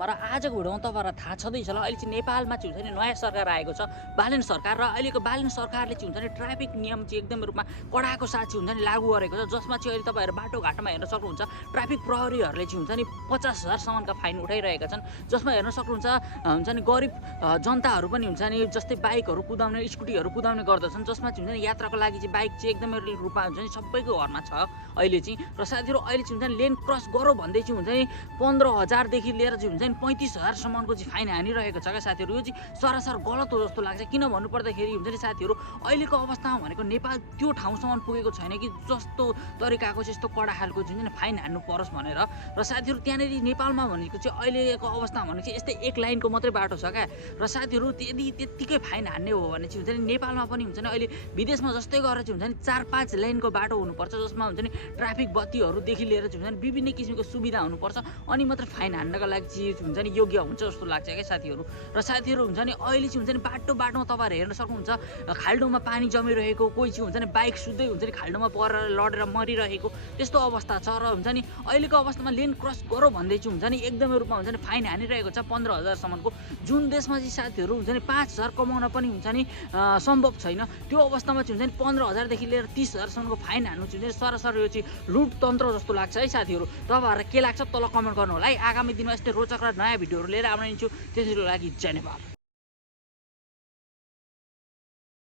भिडियोमा र आजको भिडियोमा तपाईँहरूलाई थाहा छँदैछ होला अहिले चाहिँ नेपालमा चाहिँ हुन्छ नि नयाँ सरकार आएको छ बालेन सरकार र अहिलेको बालेन सरकारले चाहिँ हुन्छ नि ट्राफिक नियम चाहिँ एकदमै रूपमा कडाको साथ चाहिँ हुन्छ नि लागू गरेको छ जसमा चाहिँ अहिले तपाईँहरू बाटोघाटोमा हेर्न सक्नुहुन्छ ट्राफिक प्रहरीहरूले चाहिँ हुन्छ नि 50,000सम्मका फाइन उठाइरहेका छन् जसमा हेर्न सक्नुहुन्छ हुन्छ नि गरिब जनताहरू पनि हुन्छ नि जस्तै बाइकहरू कुदाउने स्कुटीहरू कुदाउने गर्दछन् जसमा चाहिँ हुन्छ नि यात्राको लागि चाहिँ बाइक चाहिँ एकदमै रूपमा हुन्छ नि सबैको घरमा छ अहिले चाहिँ र साथीहरू अहिले चाहिँ हुन्छ नि लेन क्रस गरौँ भन्दै चाहिँ हुन्छ नि 15,000देखि लिएर चाहिँ हुन्छ नि 35,000सम्मको चाहिँ फाइन हानिरहेको छ क्या साथीहरू यो चाहिँ सरासर गलत हो जस्तो लाग्छ किन भन्नुपर्दाखेरि हुन्छ नि साथीहरू अहिलेको अवस्थामा भनेको नेपाल त्यो ठाउँसम्म पुगेको छैन कि जस्तो तरिकाको चाहिँ यस्तो कडा खालको चाहिँ फाइन हान्नु परोस् भनेर र साथीहरू त्यहाँनिर नेपालमा भनेको चाहिँ अहिलेको अवस्थामा भनेको चाहिँ यस्तै एक लाइनको मात्रै बाटो छ क्या र साथीहरू यदि त्यत्तिकै फाइन हान्ने हो भने चाहिँ हुन्छ नि नेपालमा पनि हुन्छ नि अहिले विदेशमा जस्तै गरेर चाहिँ हुन्छ नि 4-5 लाइनको बाटो हुनुपर्छ जसमा हुन्छ नि ट्राफिक बत्तीहरूदेखि लिएर चाहिँ हुन्छ नि विभिन्न किसिमको सुविधा हुनुपर्छ अनि मात्र फाइन हान्नका लागि चाहिँ हुन्छ नि योग्य हुन्छ जस्तो लाग्छ क्या साथीहरू र साथीहरू हुन्छ नि अहिले चाहिँ हुन्छ नि बाटोमा तपाईँहरू हेर्न सक्नुहुन्छ खाल्डोमा पानी जमिरहेको कोही चाहिँ हुन्छ नि बाइक सुत्दै हुन्छ नि खाल्डोमा परेर लडेर मरिरहेको त्यस्तो अवस्था छ र हुन्छ नि अहिलेको अवस्थामा लेन क्रस गरौँ भन्दै चाहिँ हुन्छ नि एकदमै रूपमा हुन्छ नि फाइन हानिरहेको छ 15,000सम्मको जुन देशमा चाहिँ साथीहरू हुन्छ नि 5,000 कमाउन पनि हुन्छ नि सम्भव छैन त्यो अवस्थामा चाहिँ हुन्छ नि 15,000देखि लिएर 30,000सम्मको फाइन हान्नु चाहिँ सरासर यो चाहिँ लुट तन्त्र जस्तो लाग्छ है साथीहरू तपाईँहरूलाई के लाग्छ तल कमेन्ट गर्नु होला है आगामी दिनमा यस्तै रोचक र नयाँ भिडियोहरू लिएर आउने छु त्यसैको लागि धन्यवाद।